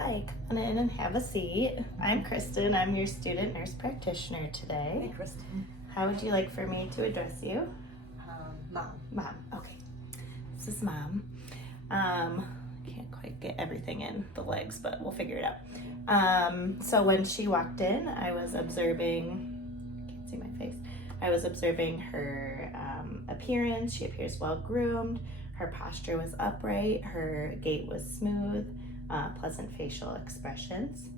Hi, come on in and have a seat. I'm Kristen. I'm your student nurse practitioner today. Hey, Kristen. How would you like for me to address you? Mom. Mom. Okay. This is Mom. Can't quite get everything in the legs, but we'll figure it out. So when she walked in, I was observing, can't see my face. I was observing her appearance. She appears well groomed. Her posture was upright. Her gait was smooth. Pleasant facial expressions.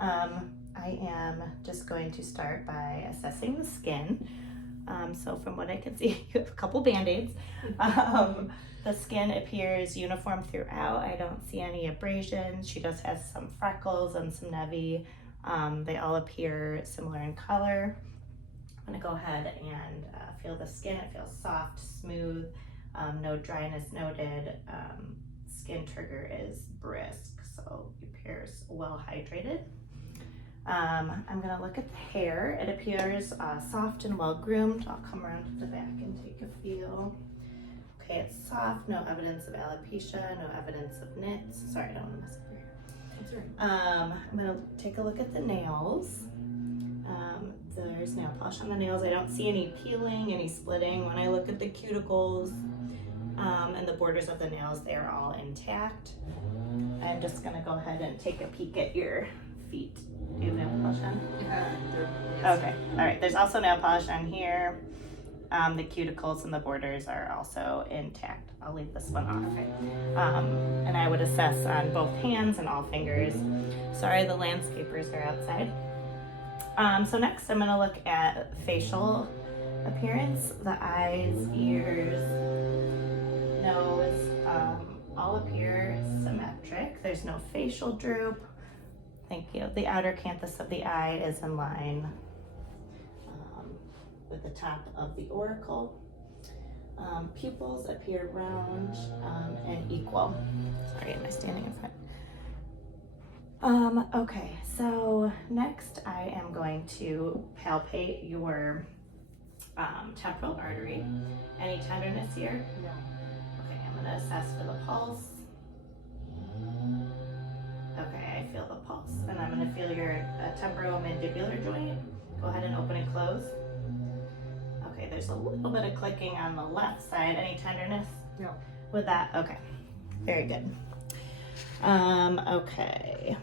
I am just going to start by assessing the skin. So from what I can see, you have a couple Band-Aids. The skin appears uniform throughout. I don't see any abrasions. She just has some freckles and some nevy. They all appear similar in color. I'm gonna go ahead and feel the skin. It feels soft, smooth, no dryness noted. Skin trigger is brisk, so it appears well hydrated. I'm gonna look at the hair. It appears soft and well groomed. I'll come around to the back and take a feel. Okay, it's soft, no evidence of alopecia, no evidence of nits. Sorry, I don't wanna mess up your hair. That's right. I'm gonna take a look at the nails. There's nail polish on the nails. I don't see any peeling, any splitting. When I look at the cuticles and the borders of the nails, they are all intact. I'm just gonna go ahead and take a peek at your feet. Do you have nail polish on? Yes. Okay, all right. There's also nail polish on here. The cuticles and the borders are also intact. I'll leave this one off. Okay. And I would assess on both hands and all fingers. Sorry, the landscapers are outside. So next I'm gonna look at facial appearance. The eyes, ears, nose, all appear symmetric. There's no facial droop. Thank you. The outer canthus of the eye is in line with the top of the auricle. Pupils appear round and equal. Sorry, am I standing in front? Okay, so next I am going to palpate your temporal artery. Any tenderness here? No. Okay, I'm gonna assess for the pulse. Okay, I feel the pulse. And I'm gonna feel your temporomandibular joint. Go ahead and open and close. Okay, there's a little bit of clicking on the left side. Any tenderness? No. With that? Okay, very good. Okay.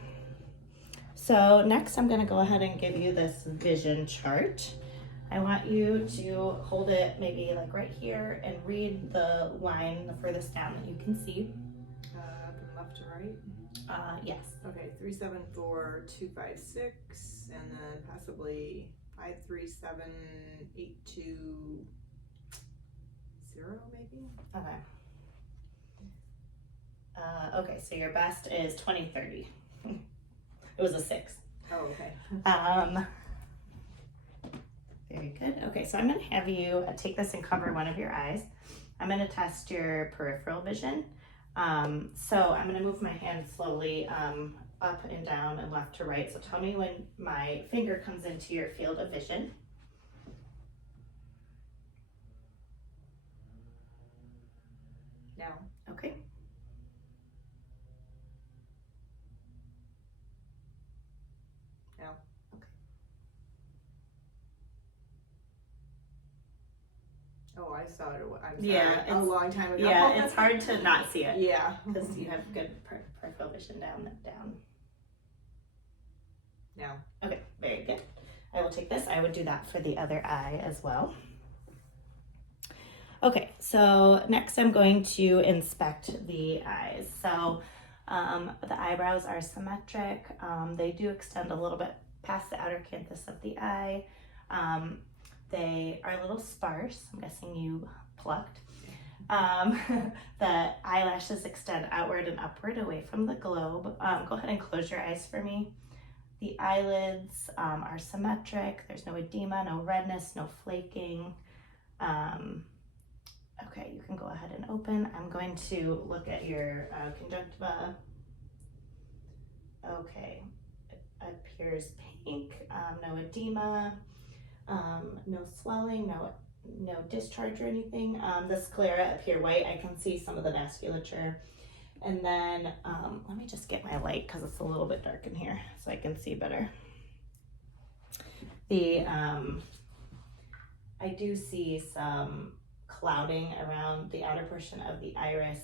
So next I'm gonna go ahead and give you this vision chart. I want you to hold it maybe like right here and read the line the furthest down that you can see. From left to right. Yes. Okay, 374-256, and then possibly 537-820, maybe. Okay. Okay, so your best is 2030. It was a 6. Oh, okay. Very good. Okay, so I'm going to have you take this and cover one of your eyes. I'm going to test your peripheral vision. So I'm going to move my hand slowly up and down and left to right. So tell me when my finger comes into your field of vision. Now. Okay. Now. Okay. Oh, I saw it. I'm sorry. Yeah, a long time ago. Yeah, it's hard to not see it. Yeah. Because you have good peripheral vision down. Now. Okay, very good. I will take this. I would do that for the other eye as well. Okay, so next I'm going to inspect the eyes. So the eyebrows are symmetric. They do extend a little bit past the outer canthus of the eye. They are a little sparse. I'm guessing you plucked. The eyelashes extend outward and upward away from the globe. Go ahead and close your eyes for me. The eyelids are symmetric. There's no edema, no redness, no flaking. Okay, you can go ahead and open. I'm going to look at your conjunctiva. Okay, it appears pink, no edema, no swelling, no discharge or anything. The sclera appear white. I can see some of the vasculature. And then let me me just get my light because it's a little bit dark in here so I can see better. I do see some clouding around the outer portion of the iris.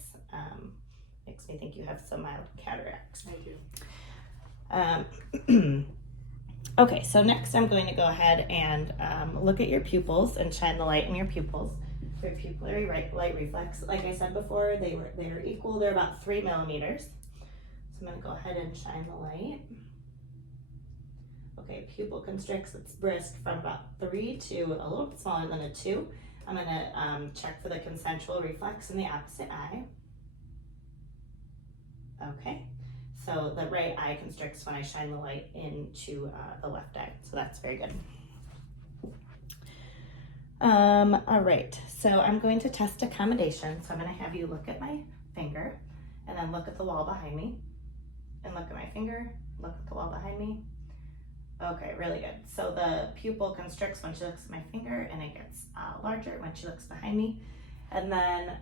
Makes me think you have some mild cataracts. I do. Okay, so next I'm going to go ahead and look at your pupils and shine the light in your pupils for pupillary light reflex. Like I said before, they're equal. They're about 3 millimeters. So I'm going to go ahead and shine the light. Okay, pupil constricts its brisk from about 3 to a little bit smaller than a 2. I'm going to check for the consensual reflex in the opposite eye. Okay, so the right eye constricts when I shine the light into the left eye, so that's very good. All right, so I'm going to test accommodation. So I'm going to have you look at my finger and then look at the wall behind me and look at my finger, look at the wall behind me. Okay, really good. So the pupil constricts when she looks at my finger and it gets larger when she looks behind me. And then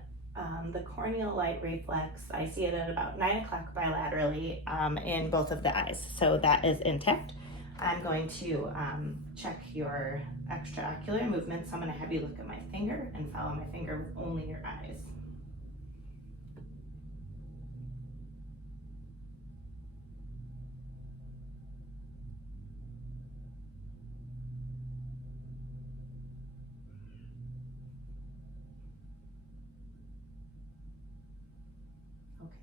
the corneal light reflex, I see it at about 9 o'clock bilaterally in both of the eyes. So that is intact. I'm going to check your extraocular movement. So I'm going to have you look at my finger and follow my finger with only your eyes.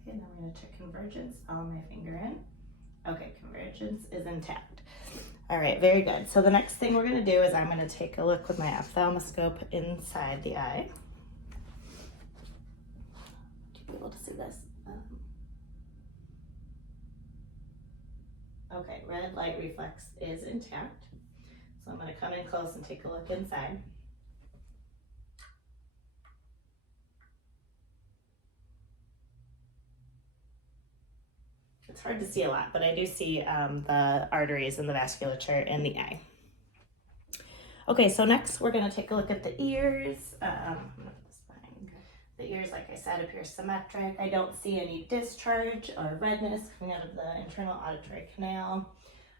Okay, and then we're going to check convergence. Follow my finger in. Okay, convergence is intact. All right, very good. So the next thing we're going to do is I'm going to take a look with my ophthalmoscope inside the eye. To be able to see this. Okay, red light reflex is intact. So I'm going to come in close and take a look inside. It's hard to see a lot, but I do see the arteries and the vasculature in the eye. Okay, so next we're going to take a look at the ears. The ears, like I said, appear symmetric. I don't see any discharge or redness coming out of the internal auditory canal.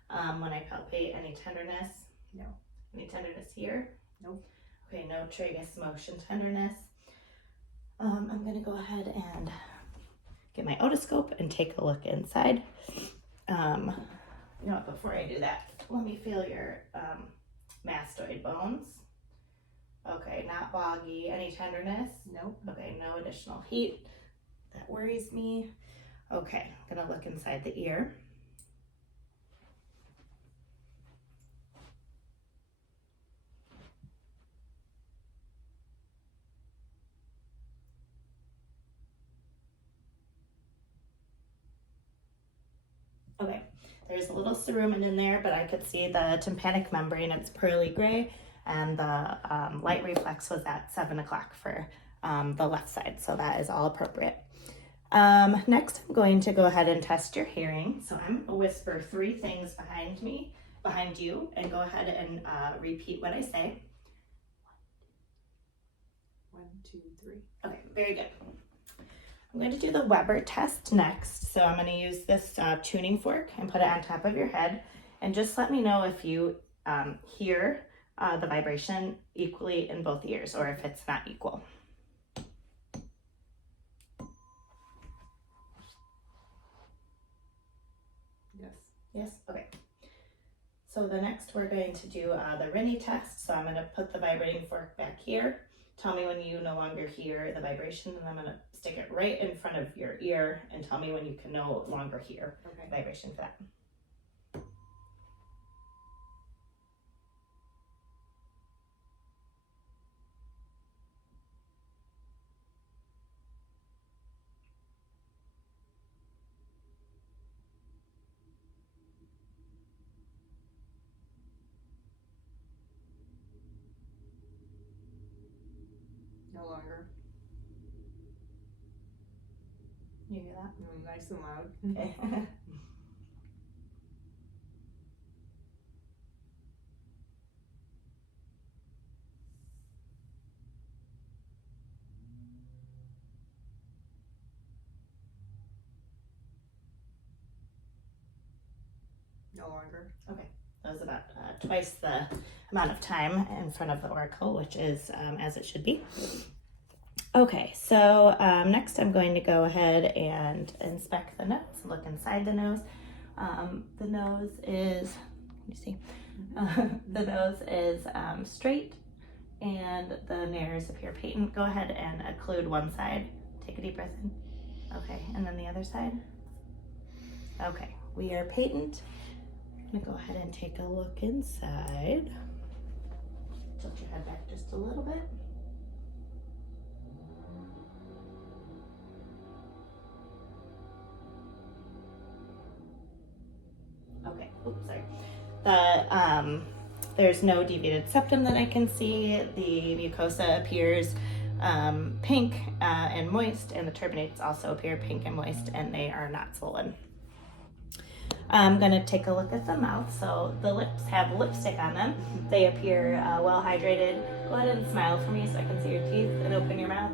When I palpate, any tenderness? No. Any tenderness here? Nope. Okay, no tragus motion tenderness. I'm going to go ahead and get my otoscope and take a look inside. You know what, before I do that, let me feel your mastoid bones. Okay, not boggy. Any tenderness? Nope. Okay, no additional heat. That worries me. Okay, I'm gonna look inside the ear. Okay, there's a little cerumen in there, but I could see the tympanic membrane. It's pearly gray, and the light reflex was at 7 o'clock for the left side, so that is all appropriate. Next, I'm going to go ahead and test your hearing. So I'm going to whisper 3 things behind you, and go ahead and repeat what I say. 1, 2, 3. Okay, very good. I'm going to do the Weber test next. So I'm going to use this tuning fork and put it on top of your head. And just let me know if you hear the vibration equally in both ears or if it's not equal. Yes. Yes? Okay. So the next we're going to do the Rinne test. So I'm going to put the vibrating fork back here. Tell me when you no longer hear the vibration, and I'm going to stick it right in front of your ear and tell me when you can no longer hear Okay. vibration for that. No longer. You hear that? Nice and loud. Okay. No longer. That was about twice the amount of time in front of the oracle, which is as it should be. Okay, so next I'm going to go ahead and inspect the nose, look inside the nose. The nose is, let me see, the nose is straight and the nares appear patent. Go ahead and occlude one side. Take a deep breath in. Okay, and then the other side. Okay, we are patent. I'm gonna go ahead and take a look inside. Tilt your head back just a little bit. Okay, oops, sorry. There's no deviated septum that I can see. The mucosa appears pink and moist, and the turbinates also appear pink and moist, and they are not swollen. I'm gonna take a look at the mouth. So the lips have lipstick on them. They appear well hydrated. Go ahead and smile for me so I can see your teeth and open your mouth.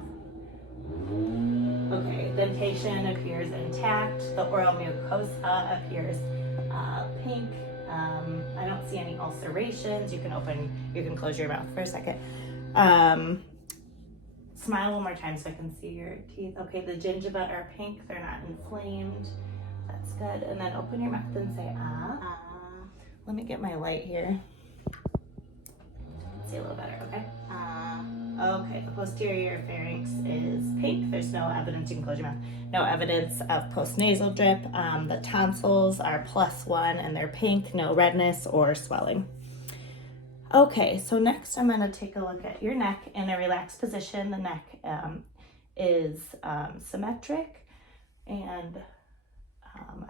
Okay, dentation appears intact. The oral mucosa appears pink. I don't see any ulcerations. You can close your mouth for a second. Smile one more time so I can see your teeth. Okay, the gingiva are pink. They're not inflamed. That's good. And then open your mouth and say ah. Let me get my light here. See a little better, okay? Okay, the posterior pharynx is pink. There's no evidence, you can close your mouth. No evidence of postnasal drip. The tonsils are +1 and they're pink, no redness or swelling. Okay, so next I'm gonna take a look at your neck in a relaxed position. The neck is symmetric, and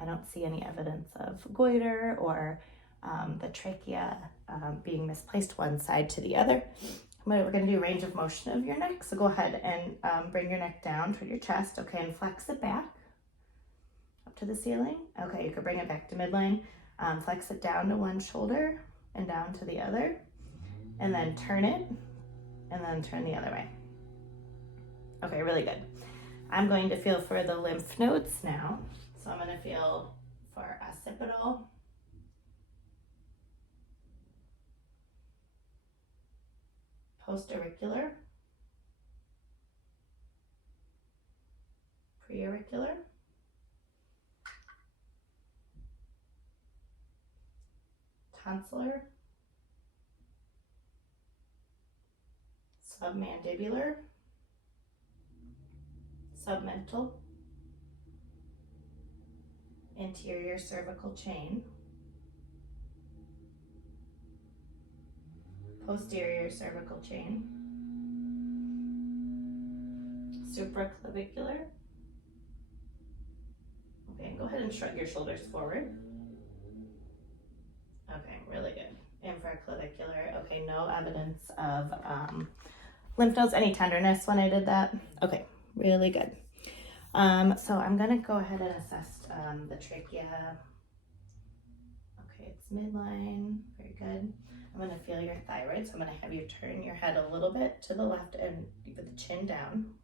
I don't see any evidence of goiter or the trachea being misplaced one side to the other. We're going to do range of motion of your neck. So go ahead and bring your neck down toward your chest. Okay, and flex it back up to the ceiling. Okay, you could bring it back to midline. Flex it down to one shoulder and down to the other. And then turn it, and then turn the other way. Okay, really good. I'm going to feel for the lymph nodes now. So I'm going to feel for occipital, post-auricular, pre-auricular, tonsillar, submandibular, submental, anterior cervical chain, posterior cervical chain, supraclavicular. Okay, and go ahead and shrug your shoulders forward. Okay, really good. Infraclavicular. Okay, no evidence of lymph nodes, any tenderness when I did that. Okay, really good. So I'm gonna go ahead and assess the trachea. Okay, it's midline, very good. I'm gonna feel your thyroid, so I'm gonna have you turn your head a little bit to the left and with the chin down.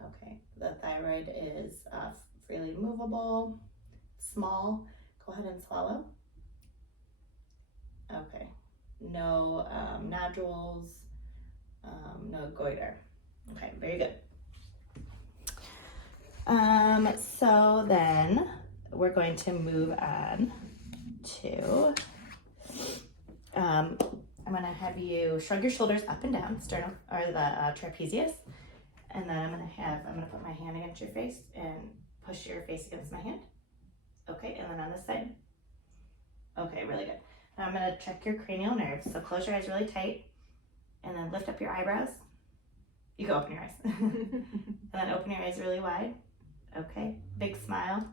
Okay, the thyroid is freely movable, small. Go ahead and swallow. Okay, no nodules, no goiter. Okay, very good. So then we're going to move on to, I'm going to have you shrug your shoulders up and down, sternum, or the trapezius. And then I'm going to put my hand against your face and push your face against my hand. Okay, and then on this side. Okay, really good. Now I'm going to check your cranial nerves. So close your eyes really tight and then lift up your eyebrows. You can open your eyes. And then open your eyes really wide. Okay, big smile,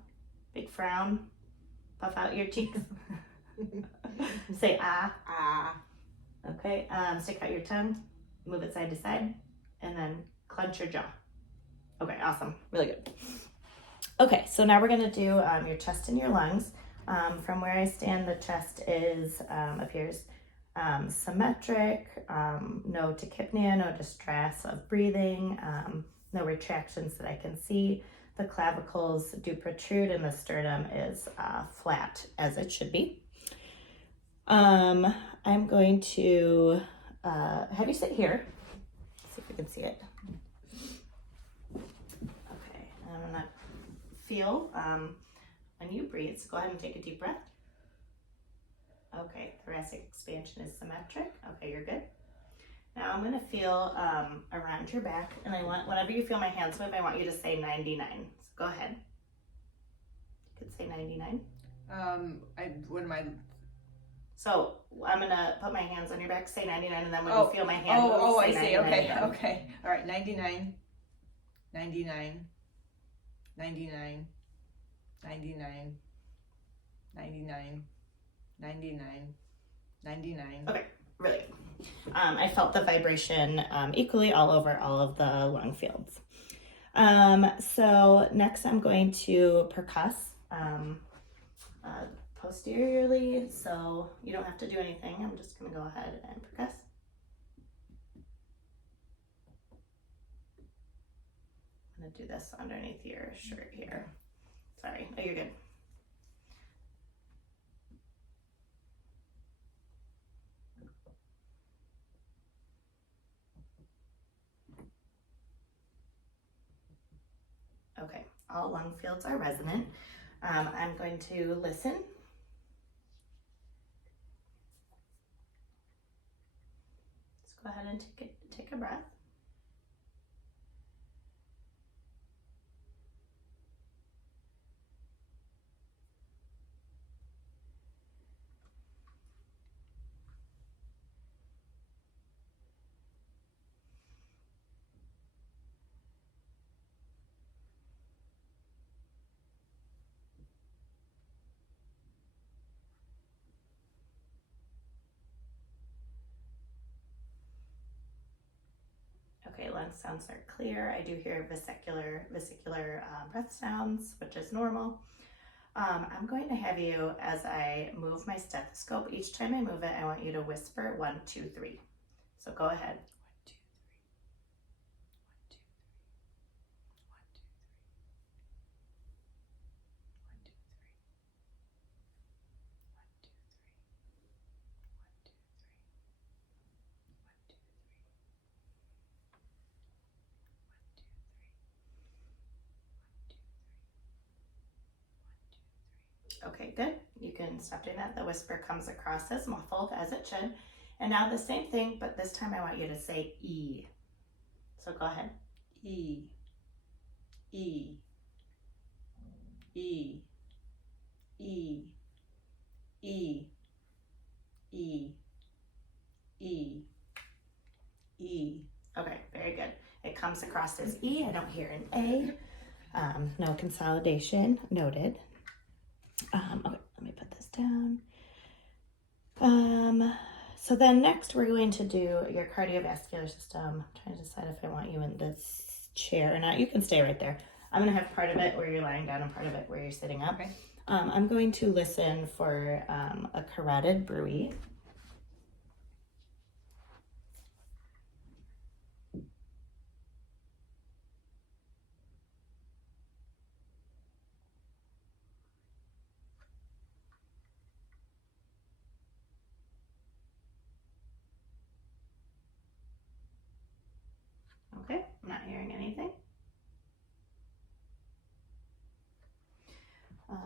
big frown, puff out your cheeks. Say ah. Ah. Okay, stick out your tongue, move it side to side, and then clench your jaw. Okay, awesome, really good. Okay, so now we're gonna do your chest and your lungs. From where I stand, the chest appears symmetric, no tachypnea, no distress of breathing, no retractions that I can see. The clavicles do protrude and the sternum is flat as it should be. I'm going to have you sit here. See if you can see it. Okay, I'm gonna feel when you breathe. So go ahead and take a deep breath. Okay, thoracic expansion is symmetric. Okay, you're good. Now I'm gonna feel around your back, and I want, whenever you feel my hands move, I want you to say 99. So go ahead. You could say 99. So I'm gonna put my hands on your back, say 99, and then when you feel my hand move, I say see. 99 Okay, again. okay. All right, 99, 99, 99, 99, 99, 99, 99. Okay, really. I felt the vibration equally all over all of the lung fields. So next I'm going to percuss posteriorly, so you don't have to do anything. I'm just going to go ahead and percuss. I'm going to do this underneath your shirt here. Sorry. Oh, you're good. Okay, all lung fields are resonant. I'm going to listen. Let's go ahead and take a breath. Okay, lung sounds are clear. I do hear vesicular breath sounds, which is normal. I'm going to have you, as I move my stethoscope, each time I move it, I want you to whisper 1, 2, 3. So go ahead. 1, 2, 3. Okay, good. You can stop doing that. The whisper comes across as muffled, as it should. And now the same thing, but this time I want you to say E. So go ahead. E, E, E, E, E, E, E, E. Okay, very good. It comes across as E. I don't hear an A. No consolidation noted. Okay, let me put this down. So then next we're going to do your cardiovascular system. I'm trying to decide if I want you in this chair or not. You can stay right there. I'm going to have part of it where you're lying down and part of it where you're sitting up. Okay. I'm going to listen for a carotid bruit. Okay, I'm not hearing anything. Okay,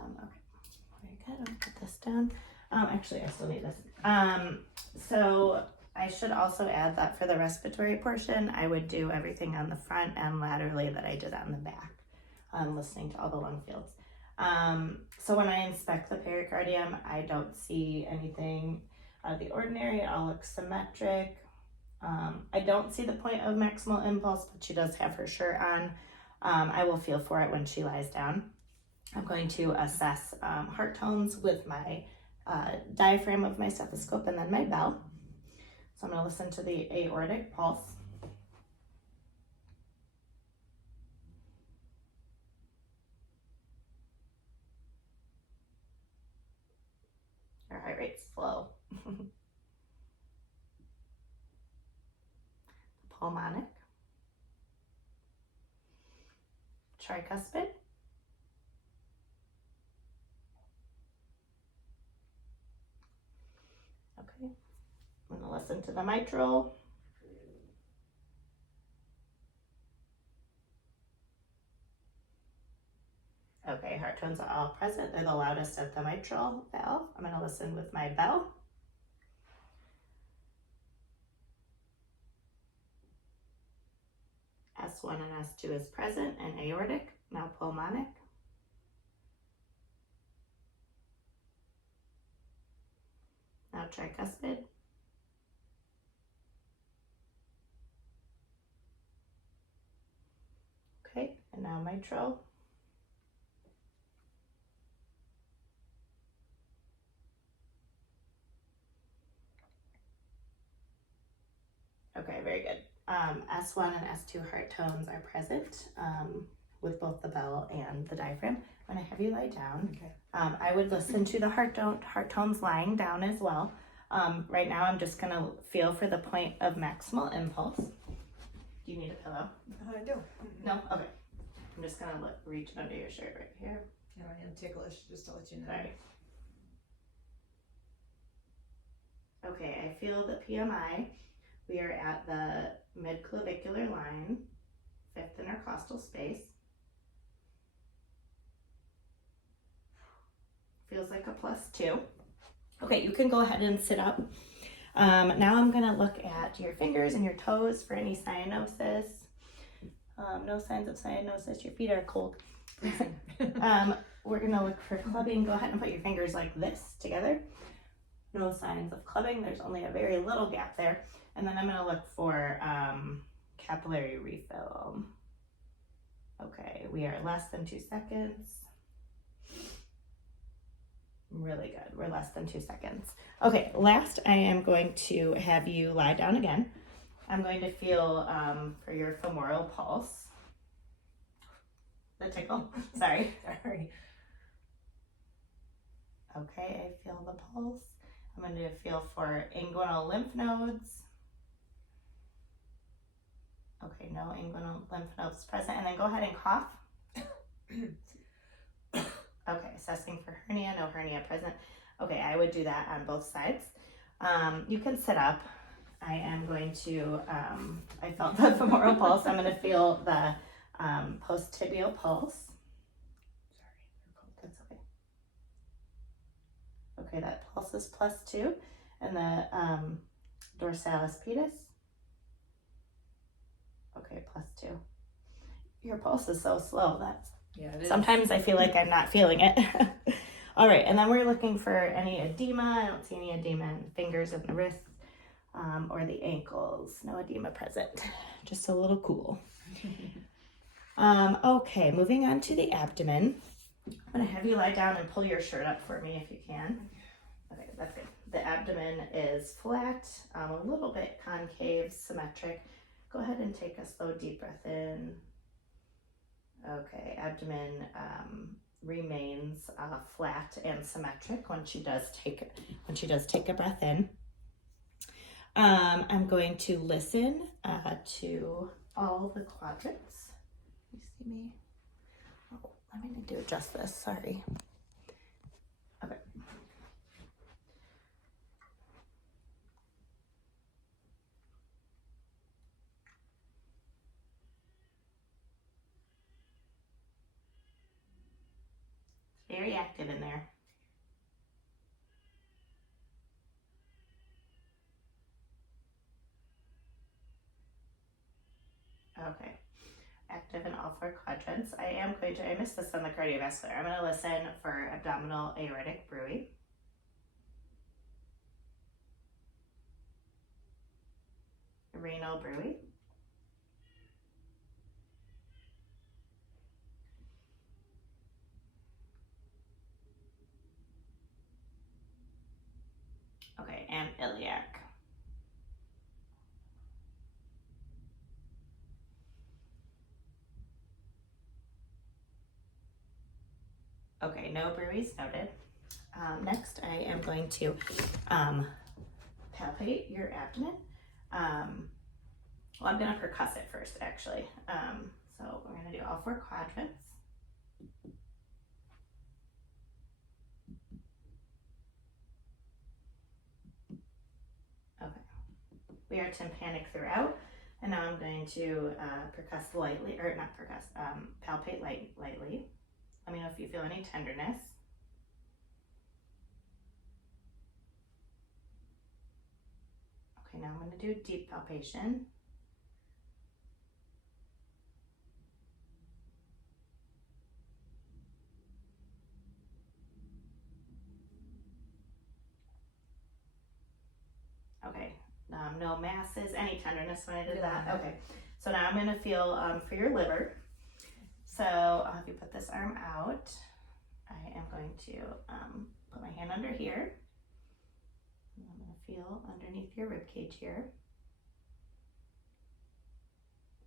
very good. I'll put this down. Actually, I still need this. So I should also add that for the respiratory portion, I would do everything on the front and laterally that I did on the back, listening to all the lung fields. So when I inspect the pericardium, I don't see anything out of the ordinary. It all looks symmetric. I don't see the point of maximal impulse, but she does have her shirt on. I will feel for it when she lies down. I'm going to assess heart tones with my diaphragm of my stethoscope and then my bell. So I'm going to listen to the aortic pulse. Her heart rate's slow. Pulmonic. Tricuspid. Okay. I'm going to listen to the mitral. Okay, heart tones are all present. They're the loudest at the mitral valve. I'm going to listen with my bell. S1 and S2 is present and aortic, now pulmonic. Now tricuspid. Okay, and now mitral. Okay, very good. S1 and S2 heart tones are present with both the bell and the diaphragm. I'm going to have you lie down. Okay. I would listen to the heart tones lying down as well. Right now, I'm just going to feel for the point of maximal impulse. Do you need a pillow? I do. No? Okay. I'm just going to reach under your shirt right here. Yeah, I am ticklish, just to let you know. Sorry. Okay, I feel the PMI. We are at the mid-clavicular line, 5th intercostal space. Feels like a +2. Okay, you can go ahead and sit up. Now I'm going to look at your fingers and your toes for any cyanosis. No signs of cyanosis. Your feet are cold. We're going to look for clubbing. Go ahead and put your fingers like this together. No signs of clubbing. There's only a very little gap there. And then I'm going to look for capillary refill. Okay, we are less than 2 seconds. Really good. We're less than 2 seconds. Okay, last I am going to have you lie down again. I'm going to feel for your femoral pulse. The tickle. Sorry. Sorry. Okay, I feel the pulse. I'm going to feel for inguinal lymph nodes. Okay, no inguinal lymph nodes present. And then go ahead and cough. Okay, assessing for hernia, no hernia present. Okay, I would do that on both sides. You can sit up. I am going to, I felt the femoral pulse. I'm going to feel the post-tibial pulse. Sorry, that's okay. Okay, that pulse is +2. And the dorsalis pedis. Okay, +2. Your pulse is so slow. Yeah, it is. Sometimes I feel like I'm not feeling it. All right, and then we're looking for any edema. I don't see any edema in the fingers and the wrists or the ankles. No edema present. Just a little cool. Okay, moving on to the abdomen. I'm going to have you lie down and pull your shirt up for me if you can. Okay, that's good. The abdomen is flat, a little bit concave, symmetric. Go ahead and take a slow deep breath in. Okay, abdomen remains flat and symmetric when she does take a breath in. I'm going to listen to all the quadrants. You see me? Oh, I need to adjust this. Sorry. Okay. Very active in there. Okay. Active in all 4 quadrants. I missed this on the cardiovascular. I'm going to listen for abdominal aortic bruit. Renal bruit. Okay, and iliac. Okay, no bruits noted. Next, I am going to palpate your abdomen. Well, I'm going to percuss it first, actually. So we're going to do all 4 quadrants. We are tympanic throughout. And now I'm going to percuss lightly, or not percuss, palpate lightly. Let me know if you feel any tenderness. Okay, now I'm going to do deep palpation. Okay, no masses, any tenderness when I did that? Okay, so now I'm going to feel for your liver. So I'll have you put this arm out. I am going to put my hand under here. And I'm going to feel underneath your rib cage here.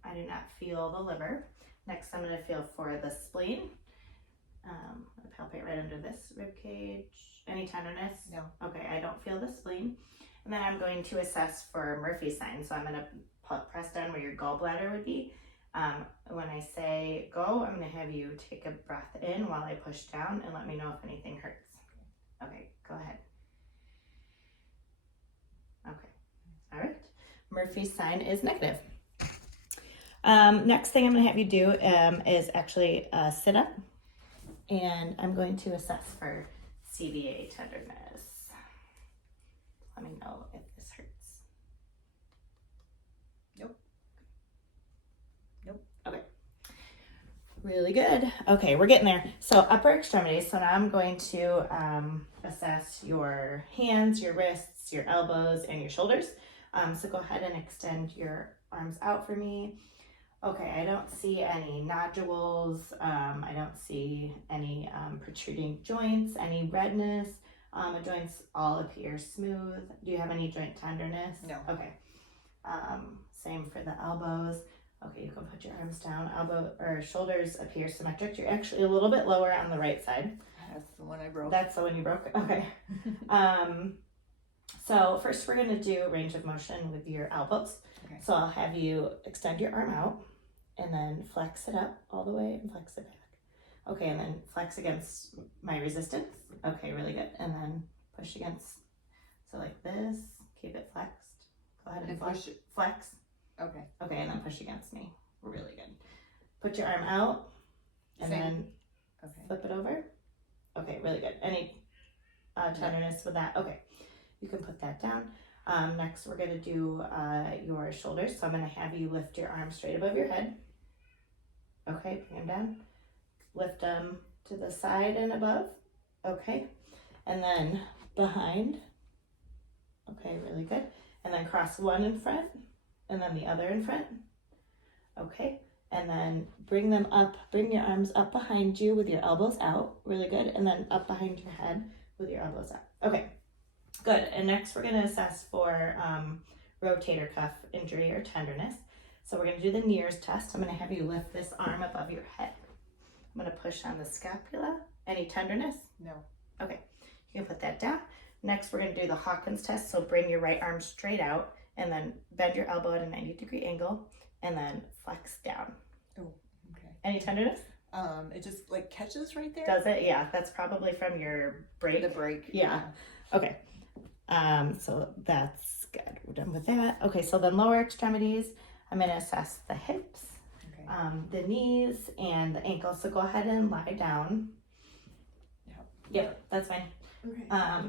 I do not feel the liver. Next, I'm going to feel for the spleen. I palpate right under this rib cage. Any tenderness? No. Okay, I don't feel the spleen. And then I'm going to assess for Murphy's sign. So I'm going to press down where your gallbladder would be. When I say go, I'm going to have you take a breath in while I push down and let me know if anything hurts. Okay, go ahead. Okay, all right. Murphy's sign is negative. Next thing I'm going to have you do is actually sit up, and I'm going to assess for CVA tenderness. Let me know if this hurts. Nope. Okay. Really good. Okay, we're getting there. So upper extremities. So now I'm going to assess your hands, your wrists, your elbows, and your shoulders. So go ahead and extend your arms out for me. Okay, I don't see any nodules. I don't see any protruding joints, any redness. The joints all appear smooth. Do you have any joint tenderness? No. Okay. Same for the elbows. Okay, you can put your arms down. Elbow or shoulders appear symmetric. You're actually a little bit lower on the right side. That's the one I broke. That's the one you broke? Okay. So first we're gonna do range of motion with your elbows. Okay. So I'll have you extend your arm out and then flex it up all the way and flex it back. Okay, and then flex against my resistance. Okay, really good. And then push against, so like this, keep it flexed. Go ahead and push it. Flex. Okay. Okay, and then push against me. Really good. Put your arm out and Same. then Okay. flip it over. Okay, really good. Any tenderness with that? Okay, you can put that down. Next, we're gonna do your shoulders. So I'm gonna have you lift your arms straight above your head. Okay, bring them down. Lift them to the side and above. Okay, and then behind. Okay, really good. And then cross one in front and then the other in front. Okay, and then bring them up, bring your arms up behind you with your elbows out. Really good. And then up behind your head with your elbows out. Okay, good. And next we're going to assess for rotator cuff injury or tenderness. So we're going to do the Neers test. I'm going to have you lift this arm above your head. I'm going to push on the scapula. Any tenderness? No. Okay, you can put that down. Next, we're going to do the Hawkins test. So bring your right arm straight out and then bend your elbow at a 90-degree angle and then flex down. Oh, okay. Any tenderness? It just like catches right there. Does it? Yeah, that's probably from your break. The break. Yeah. Okay. So that's good. We're done with that. Okay, so then lower extremities. I'm going to assess the hips, Okay. the knees, and the ankles. So go ahead and lie down. Yep, that's fine. Okay.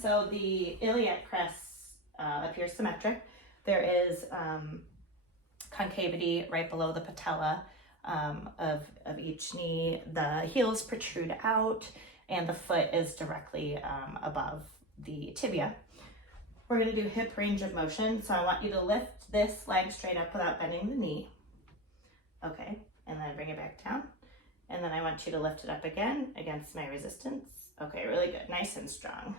So the iliac crest appears symmetric. There is concavity right below the patella of each knee. The heels protrude out and the foot is directly above the tibia. We're going to do hip range of motion. So I want you to lift this leg straight up without bending the knee. Okay, and then bring it back down. And then I want you to lift it up again against my resistance. Okay, really good. Nice and strong.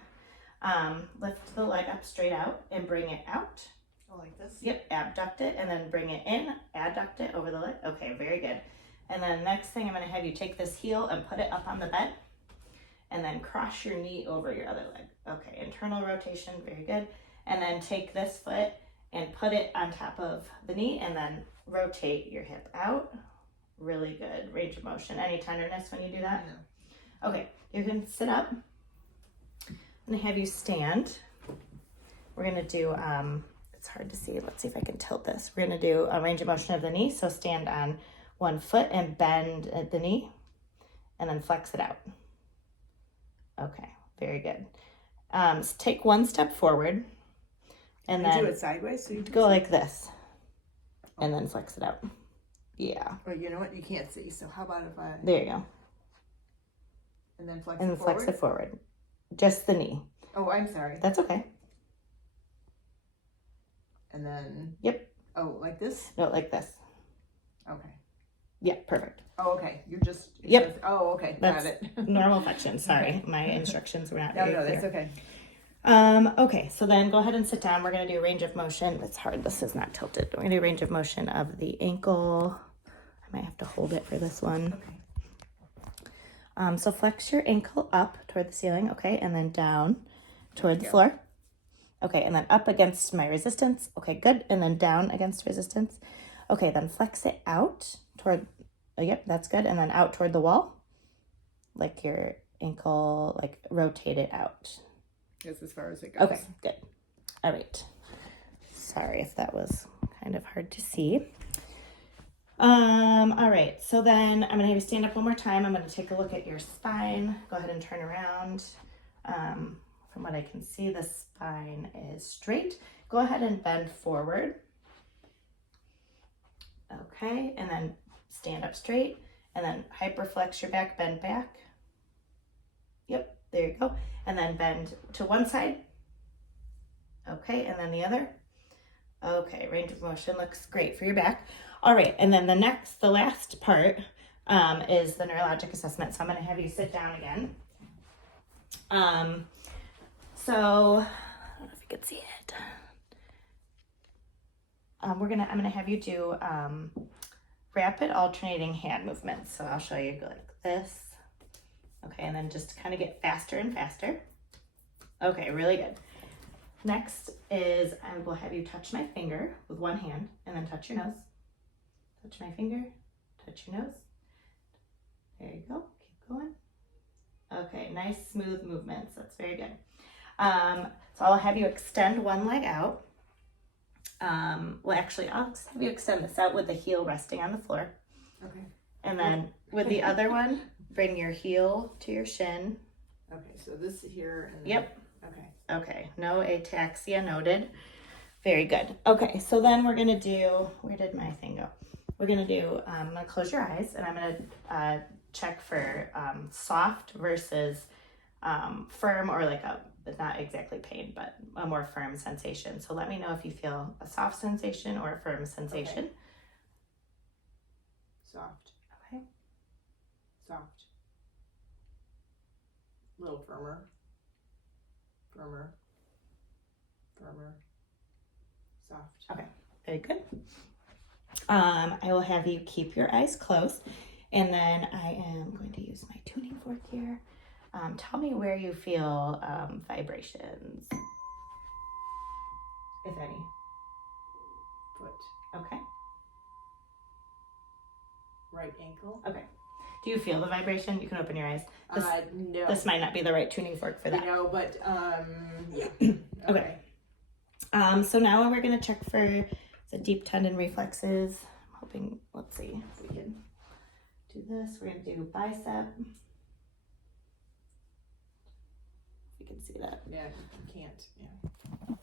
Lift the leg up straight out and bring it out. Oh, like this? Yep, abduct it and then bring it in, adduct it over the leg. Okay, very good. And then next thing I'm going to have you take this heel and put it up on the bed and then cross your knee over your other leg. Okay, internal rotation, very good. And then take this foot and put it on top of the knee and then rotate your hip out. Really good range of motion. Any tenderness when you do that? No. Okay, you can sit up. I'm gonna have you stand. We're gonna do, it's hard to see. Let's see if I can tilt this. We're going to do a range of motion of the knee. So stand on one foot and bend at the knee and then flex it out. Okay, very good. So take one step forward and You then do it sideways, so you go like this and then flex it out. Yeah, Or you know what? You can't see. So how about if I there you go. and then flex And it then flex forward? it forward. Just the knee. Oh, I'm sorry. That's okay. And then. Yep. Oh, like this? No, like this. Okay. Yeah, perfect. Oh, okay. You're just. it Yep. says- oh, okay. That's Got it. Normal flexion. Sorry, my instructions were not No, very no, clear. that's okay. Okay, so then go ahead and sit down. We're going to do range of motion. That's hard. This is not tilted. We're going to do range of motion of the ankle. I might have to hold it for this one. Okay. So flex your ankle up toward the ceiling, okay, and then down toward the floor. Okay, and then up against my resistance. Okay, good. And then down against resistance. Okay, then flex it out toward, yep, that's good. And then out toward the wall. Like your ankle, like rotate it out. That's as far as it goes. Okay, good. All right. Sorry if that was kind of hard to see. All right. So then I'm gonna have you stand up one more time. I'm gonna take a look at your spine. Go ahead and turn around. From what I can see, the spine is straight. Go ahead and bend forward. Okay, and then stand up straight, and then hyperflex your back, bend back. Yep, there you go. And then bend to one side. Okay, and then the other. Okay, range of motion looks great for your back. All right, and then the last part is the neurologic assessment. So I'm gonna have you sit down again. So I don't know if you can see it. I'm gonna have you do rapid alternating hand movements. So I'll show you, go like this. Okay, and then just kind of get faster and faster. Okay, really good. Next is I will have you touch my finger with one hand and then touch your nose. Touch my finger, touch your nose. There you go, keep going. Okay, nice smooth movements, that's very good. So I'll have you extend one leg out. Well, actually, I'll have you extend this out with the heel resting on the floor. Okay. And then with the other one, bring your heel to your shin. Okay, so this here and Yep. Okay. Okay, no ataxia noted. Very good. Okay, so then we're gonna do, where did my thing go? We're gonna do, I'm gonna close your eyes and I'm gonna check for soft versus firm, or like a, not exactly pain, but a more firm sensation. So let me know if you feel a soft sensation or a firm sensation. Okay. Soft. Okay. Soft. A little firmer. Firmer. Firmer. Soft. Okay, very good. I will have you keep your eyes closed, and then I am going to use my tuning fork here. Tell me where you feel vibrations, if any. Foot. Okay. Right ankle. Okay. Do you feel the vibration? You can open your eyes. No. This might not be the right tuning fork for that. No, but yeah. Okay. So now we're gonna check for the deep tendon reflexes. I'm hoping, let's see if we can do this. We're gonna do bicep. If you can see that. Yeah, you can't. Yeah.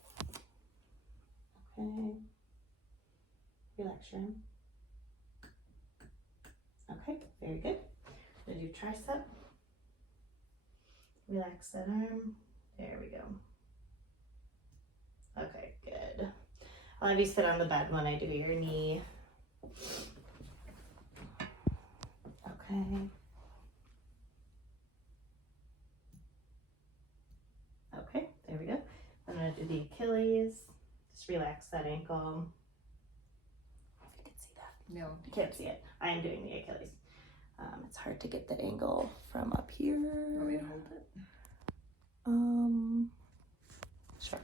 Okay. Relax your arm. Okay, very good. We're gonna do tricep. Relax that arm. There we go. Okay, good. I'll have you sit on the bed when I do your knee. Okay. Okay, there we go. I'm gonna do the Achilles. Just relax that ankle. If you can see that. No. I can't see it. I am doing the Achilles. It's hard to get the angle from up here. Want me to hold it? Sure.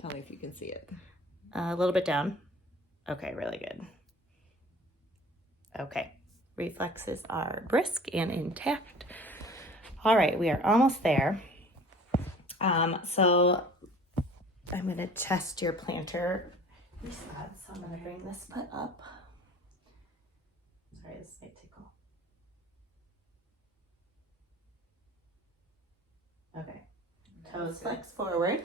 Tell me if you can see it. A little bit down. Okay, really good. Okay, reflexes are brisk and intact. All right, we are almost there. So I'm gonna test your plantar response. So I'm gonna bring this foot up. Sorry, this might tickle. Okay, toes flex forward.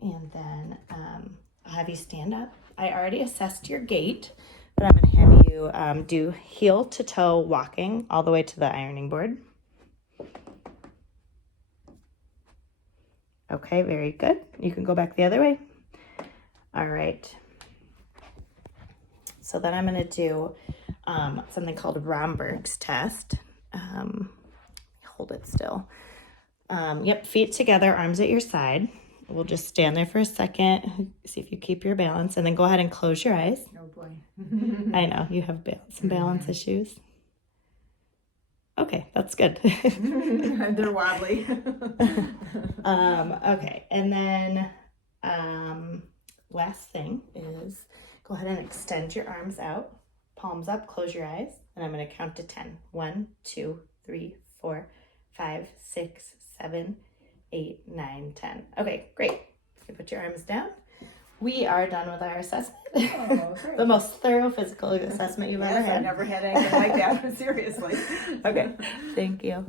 And then I'll have you stand up. I already assessed your gait, but I'm gonna have you do heel to toe walking all the way to the ironing board. Okay, very good. You can go back the other way. All right. So then I'm gonna do something called Romberg's test. Hold it still. Yep, feet together, arms at your side. We'll just stand there for a second, see if you keep your balance, and then go ahead and close your eyes. Oh boy. I know, you have some balance issues. Okay, that's good. They're wobbly. Okay, and then last thing is go ahead and extend your arms out, palms up, close your eyes, and I'm going to count to 10. 1, 2, 3, 4, 5, 6, 7, 8, 9, 10. Okay, great. You put your arms down. We are done with our assessment. Oh, great. The most thorough physical assessment you've ever Yes, had. I've never had anything like that. Seriously. Okay, thank you.